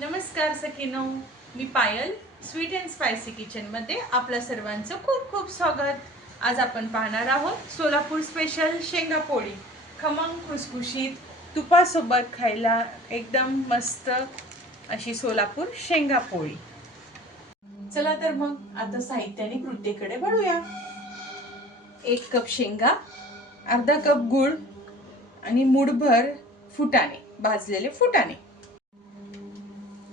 नमस्कार सखीनो, मी पायल sweet and spicy किचनमध्ये आपल्या सर्वांचं खूप खूप स्वागत। आज आपण पाहणार आहोत सोलापूर स्पेशल शेंगा पोळी। खमंग खुसखुशीत तुपासोबत खायला एकदम मस्त अशी सोलापूर शेंगा पोळी। चला तर मग आता साहित्य आणि कृतीकडे वळूया। 1 कप शेंगा, अर्धा कप गूळ आणि मूठभर फुटाणे, भाजलेले फुटाणे।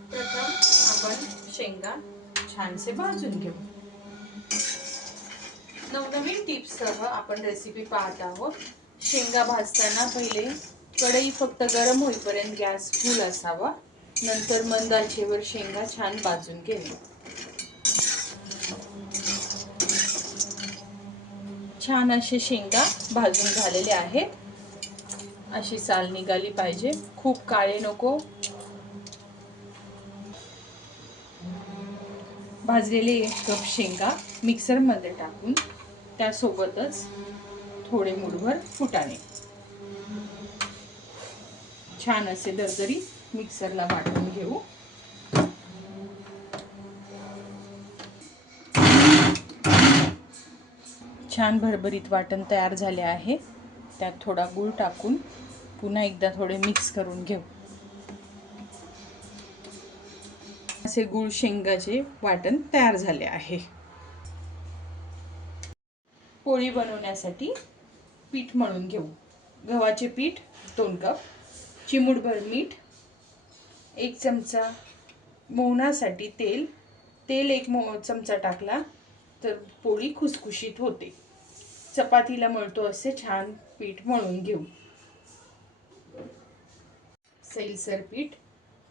प्रथम आपण शेंगा छानसे भाजून घेऊ। नवनवीन टिप्ससह आपण रेसिपी पाहत आहोत। शेंगा भाजताना पहिले कढई फक्त गरम होईपर्यंत गॅस फुल असावा, नंतर मंद आचेवर शेंगा छान भाजून घेणे। छान असे शेंगा भाजून झालेले आहेत। अशी साल निघाली पाहिजे, खूप काळे नको। भाजलेले 1 कप शेंगा मिक्सर मध्ये टाकून त्यासोबतच थोडे मूठभर फुटाणे छान असे दरदरी मिक्सरला वाटून घेऊ। छान भरभरीत वाटण तयार झाले आहे। त्यात थोडा गूळ टाकून पुन्हा एकदा थोडे मिक्स करून घेऊ। असे गूळ शेंगाचे वाटण तयार झाले आहे। पोळी बनवण्यासाठी पीठ मळून घेऊ। गव्हाचे पीठ 2 कप, चिमूटभर मीठ, 1 चमचा मोहनासाठी तेल 1 चमचा टाकला तर पोळी खुसखुशीत होते। चपातीला मळतो असे छान पीठ मळून घेऊ। सैलसर पीठ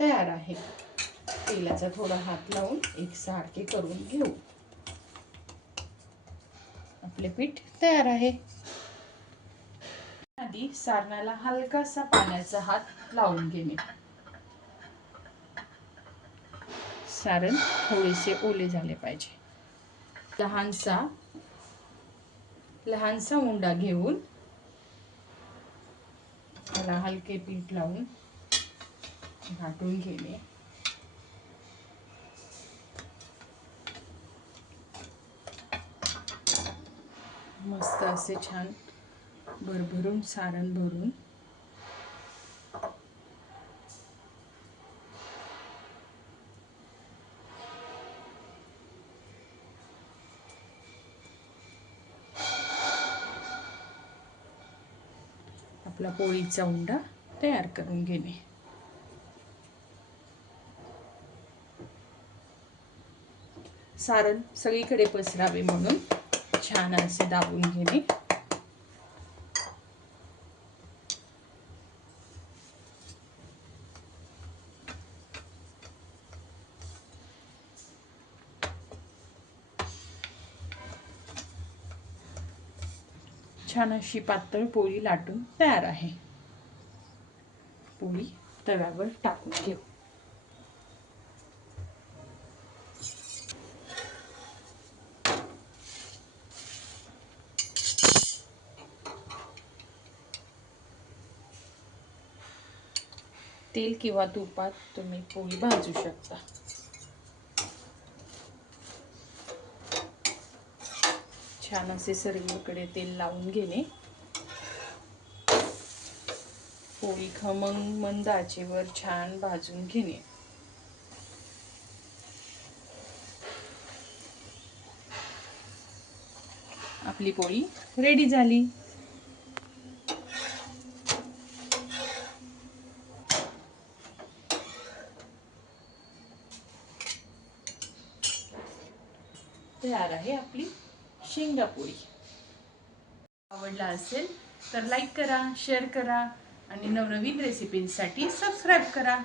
तयार आहे। तेलाचा थोडा हात लावून एकसारखे करून घेऊ। आपले पीठ तयार आहे। आधी सारणाला हलकासा पाण्याचा हात लावून घेणे। सारण थोडेसे ओले झाले पाहिजे। लहानसा उंडा घेऊन त्याला हलके पीठ लावून घाटून घेणे। मस्त असे छान भरभरून सारण भरून आपला पोळीचा उंडा तयार करून घेणे। सारण सगळीकडे पसरावे म्हणून छान असे दाबून घेणे। छान अशी पातळ पोळी लाटून तयार आहे। पोळी तव्यावर टाकून घेऊ। तेल किंवा तुपात तुम्ही पोळी भाजू शकता। छान असे सर्वीकडे तेल लावून घेणे। पोळी खमंग मंद आचेवर छान भाजून घेणे। आपली पोळी रेडी झाली। तयार आहे आपली शेंगा पोळी। आवडला असेल तर लाईक करा, शेअर करा आणि नवनवीन रेसिपींसाठी सबस्क्राईब करा।